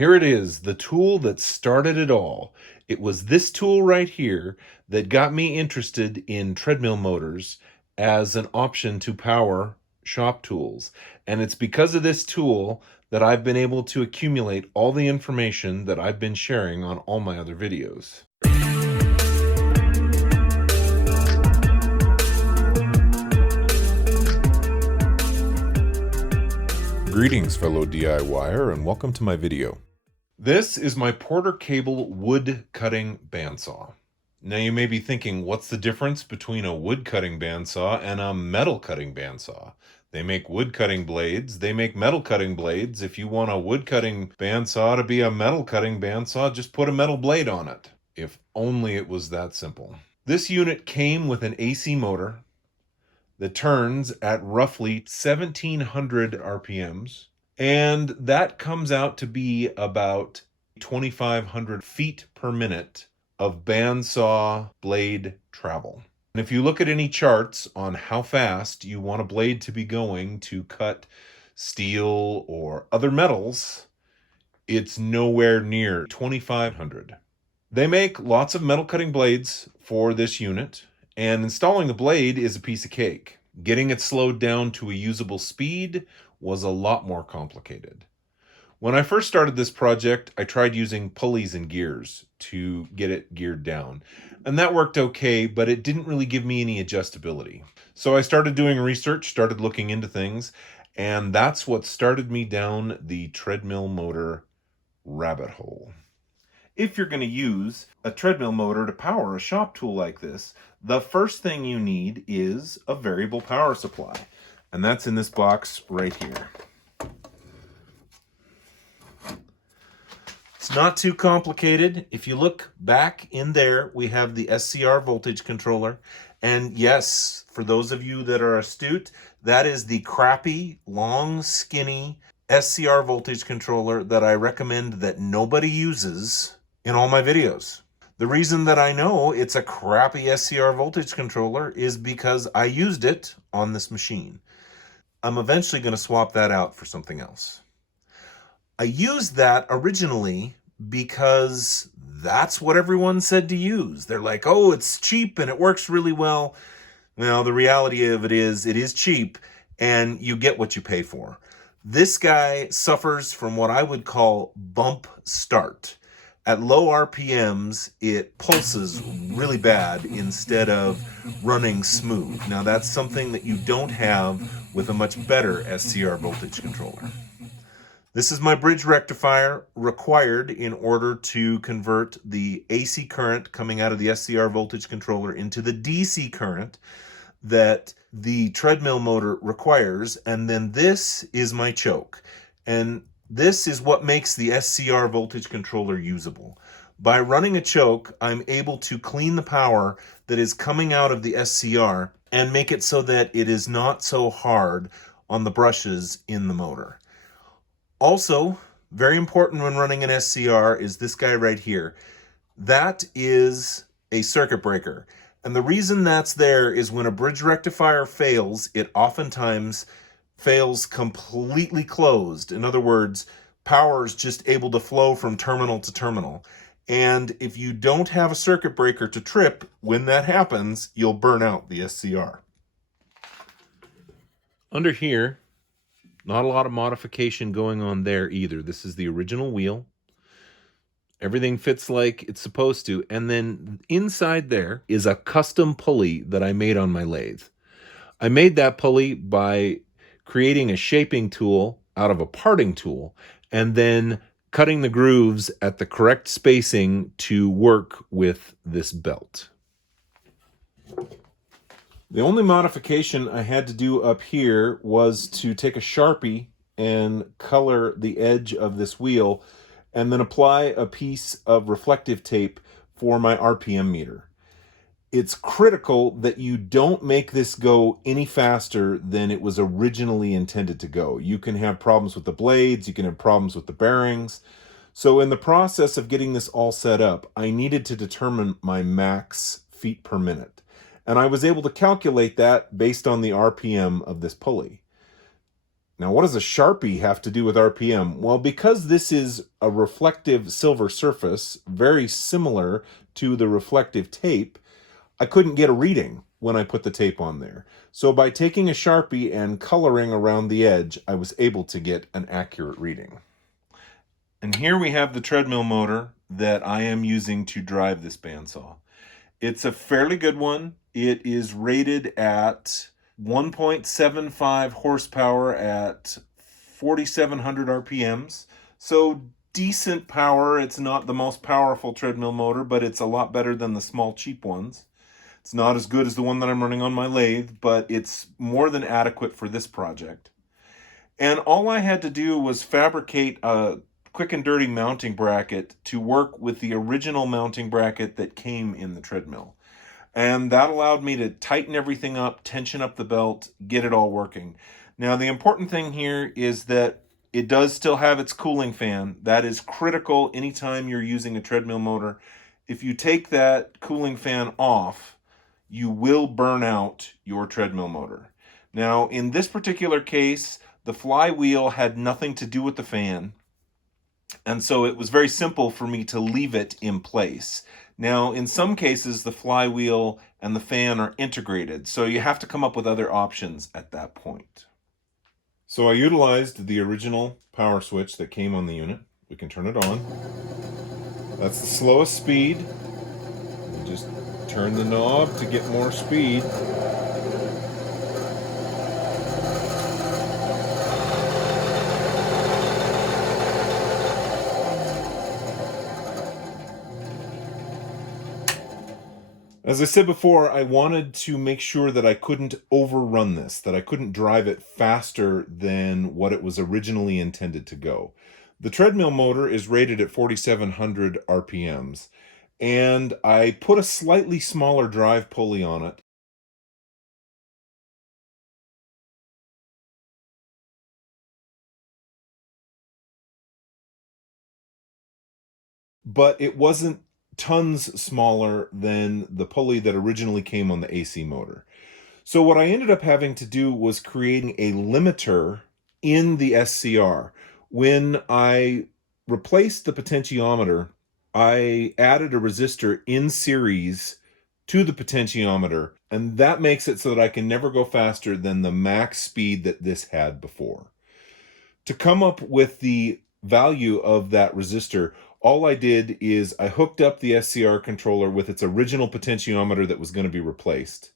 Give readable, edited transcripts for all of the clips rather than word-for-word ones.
Here it is, the tool that started it all. It was this tool right here that got me interested in treadmill motors as an option to power shop tools. And it's because of this tool that I've been able to accumulate all the information that I've been sharing on all my other videos. Greetings, fellow DIYer, and welcome to my video. This is my Porter Cable wood cutting bandsaw. Now you may be thinking, what's the difference between a wood cutting bandsaw and a metal cutting bandsaw? They make wood cutting blades, they make metal cutting blades. If you want a wood cutting bandsaw to be a metal cutting bandsaw, just put a metal blade on it. If only it was that simple. This unit came with an AC motor that turns at roughly 1700 RPMs, and that comes out to be about 2500 feet per minute of bandsaw blade travel. And if you look at any charts on how fast you want a blade to be going to cut steel or other metals, it's nowhere near 2500. They make lots of metal cutting blades for this unit, and installing the blade is a piece of cake. Getting it slowed down to a usable speed was a lot more complicated. When I first started this project, I tried using pulleys and gears to get it geared down. And that worked okay, but it didn't really give me any adjustability. So I started doing research, started looking into things, and that's what started me down the treadmill motor rabbit hole. If you're going to use a treadmill motor to power a shop tool like this, the first thing you need is a variable power supply. And that's in this box right here. It's not too complicated. If you look back in there, we have the SCR voltage controller. And yes, for those of you that are astute, that is the crappy, long, skinny SCR voltage controller that I recommend that nobody uses in all my videos. The reason that I know it's a crappy SCR voltage controller is because I used it on this machine. I'm eventually going to swap that out for something else. I used that originally because that's what everyone said to use. They're like, oh, it's cheap and it works really well. Well, the reality of it is cheap and you get what you pay for. This guy suffers from what I would call bump start. At low RPMs, it pulses really bad instead of running smooth. Now, that's something that you don't have with a much better SCR voltage controller. This is my bridge rectifier required in order to convert the AC current coming out of the SCR voltage controller into the DC current that the treadmill motor requires. And then this is my choke. And this is what makes the SCR voltage controller usable. By running a choke, I'm able to clean the power that is coming out of the SCR and make it so that it is not so hard on the brushes in the motor. Also, very important when running an SCR is this guy right here. That is a circuit breaker. And the reason that's there is when a bridge rectifier fails, it oftentimes fails completely closed. In other words, power is just able to flow from terminal to terminal. And if you don't have a circuit breaker to trip, when that happens, you'll burn out the SCR. Under here, not a lot of modification going on there either. This is the original wheel. Everything fits like it's supposed to. And then inside there is a custom pulley that I made on my lathe. I made that pulley by creating a shaping tool out of a parting tool and then cutting the grooves at the correct spacing to work with this belt. The only modification I had to do up here was to take a Sharpie and color the edge of this wheel and then apply a piece of reflective tape for my RPM meter. It's critical that you don't make this go any faster than it was originally intended to go. You can have problems with the blades, you can have problems with the bearings. So in the process of getting this all set up, I needed to determine my max feet per minute. And I was able to calculate that based on the RPM of this pulley. Now, what does a Sharpie have to do with RPM? Well, because this is a reflective silver surface, very similar to the reflective tape, I couldn't get a reading when I put the tape on there. So by taking a Sharpie and coloring around the edge, I was able to get an accurate reading. And here we have the treadmill motor that I am using to drive this bandsaw. It's a fairly good one. It is rated at 1.75 horsepower at 4,700 RPMs. So decent power. It's not the most powerful treadmill motor, but it's a lot better than the small cheap ones. It's not as good as the one that I'm running on my lathe, but it's more than adequate for this project. And all I had to do was fabricate a quick and dirty mounting bracket to work with the original mounting bracket that came in the treadmill. And that allowed me to tighten everything up, tension up the belt, get it all working. Now, the important thing here is that it does still have its cooling fan. That is critical anytime you're using a treadmill motor. If you take that cooling fan off, you will burn out your treadmill motor. Now, in this particular case, the flywheel had nothing to do with the fan, and so it was very simple for me to leave it in place. Now, in some cases, the flywheel and the fan are integrated, so you have to come up with other options at that point. So I utilized the original power switch that came on the unit. We can turn it on. That's the slowest speed. We just turn the knob to get more speed. As I said before, I wanted to make sure that I couldn't overrun this, that I couldn't drive it faster than what it was originally intended to go. The treadmill motor is rated at 4,700 RPMs, and I put a slightly smaller drive pulley on it. But it wasn't tons smaller than the pulley that originally came on the AC motor. So what I ended up having to do was creating a limiter in the SCR. When I replaced the potentiometer, I added a resistor in series to the potentiometer, and that makes it so that I can never go faster than the max speed that this had before. To come up with the value of that resistor, all I did is I hooked up the SCR controller with its original potentiometer that was going to be replaced.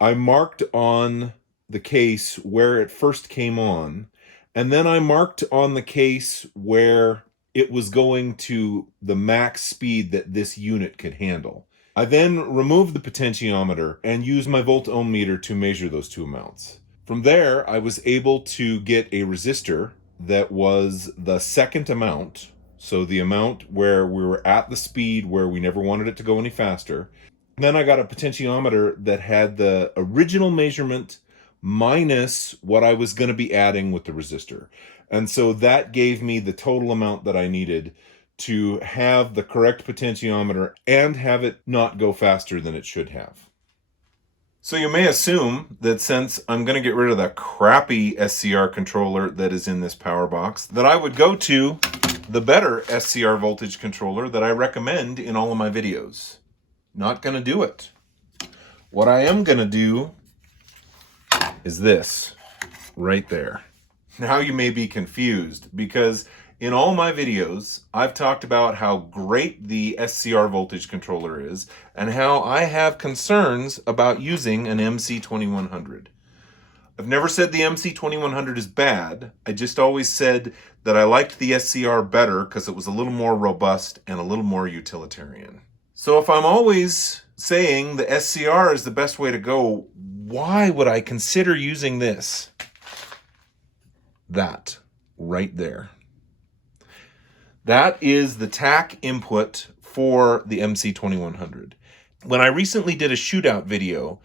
I marked on the case where it first came on, and then I marked on the case where it was going to the max speed that this unit could handle. I then removed the potentiometer and used my volt-ohm meter to measure those two amounts. From there, I was able to get a resistor that was the second amount, so the amount where we were at the speed where we never wanted it to go any faster. Then I got a potentiometer that had the original measurement minus what I was going to be adding with the resistor. And so that gave me the total amount that I needed to have the correct potentiometer and have it not go faster than it should have. So you may assume that since I'm going to get rid of that crappy SCR controller that is in this power box, that I would go to the better SCR voltage controller that I recommend in all of my videos. Not going to do it. What I am going to do is this right there. Now you may be confused because in all my videos, I've talked about how great the SCR voltage controller is and how I have concerns about using an MC2100. I've never said the MC2100 is bad. I just always said that I liked the SCR better because it was a little more robust and a little more utilitarian. So if I'm always saying the SCR is the best way to go, why would I consider using this? That right there. That is the TAC input for the MC2100. When I recently did a shootout video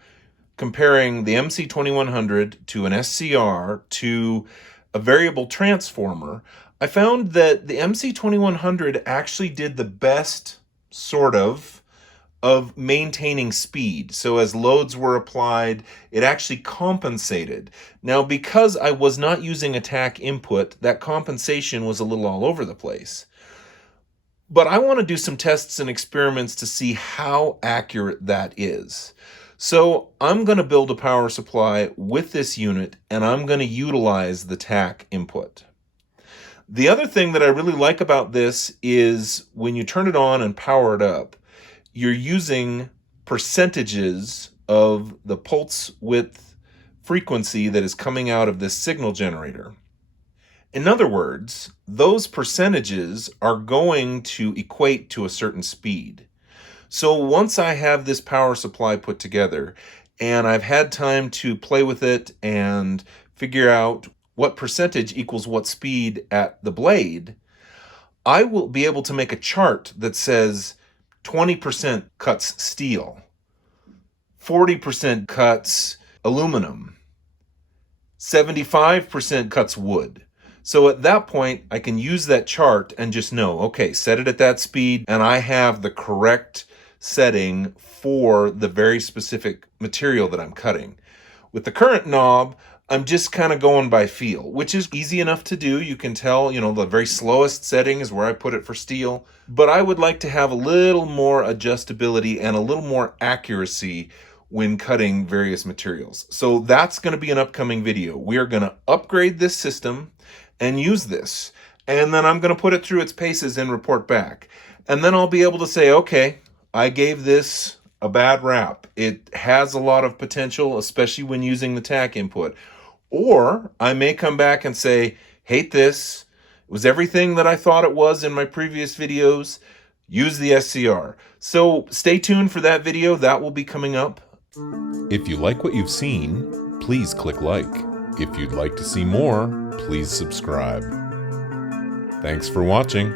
comparing the MC2100 to an SCR to a variable transformer, I found that the MC2100 actually did the best, sort of of maintaining speed. So as loads were applied, it actually compensated. Now, because I was not using a tack input, that compensation was a little all over the place. But I want to do some tests and experiments to see how accurate that is. So I'm going to build a power supply with this unit, and I'm going to utilize the tack input. The other thing that I really like about this is when you turn it on and power it up, you're using percentages of the pulse width frequency that is coming out of this signal generator. In other words, those percentages are going to equate to a certain speed. So once I have this power supply put together and I've had time to play with it and figure out what percentage equals what speed at the blade, I will be able to make a chart that says 20% cuts steel, 40% cuts aluminum, 75% cuts wood. So at that point, I can use that chart and just know, okay, set it at that speed, and I have the correct setting for the very specific material that I'm cutting. With the current knob, I'm just kind of going by feel, which is easy enough to do. You can tell, the very slowest setting is where I put it for steel. But I would like to have a little more adjustability and a little more accuracy when cutting various materials. So that's going to be an upcoming video. We are going to upgrade this system and use this. And then I'm going to put it through its paces and report back. And then I'll be able to say, okay, I gave this a bad rap. It has a lot of potential, especially when using the tack input. Or I may come back and say, hate this. It was everything that I thought it was in my previous videos. Use the SCR. So stay tuned for that video. That will be coming up. If you like what you've seen, please click like. If you'd like to see more, please subscribe. Thanks for watching.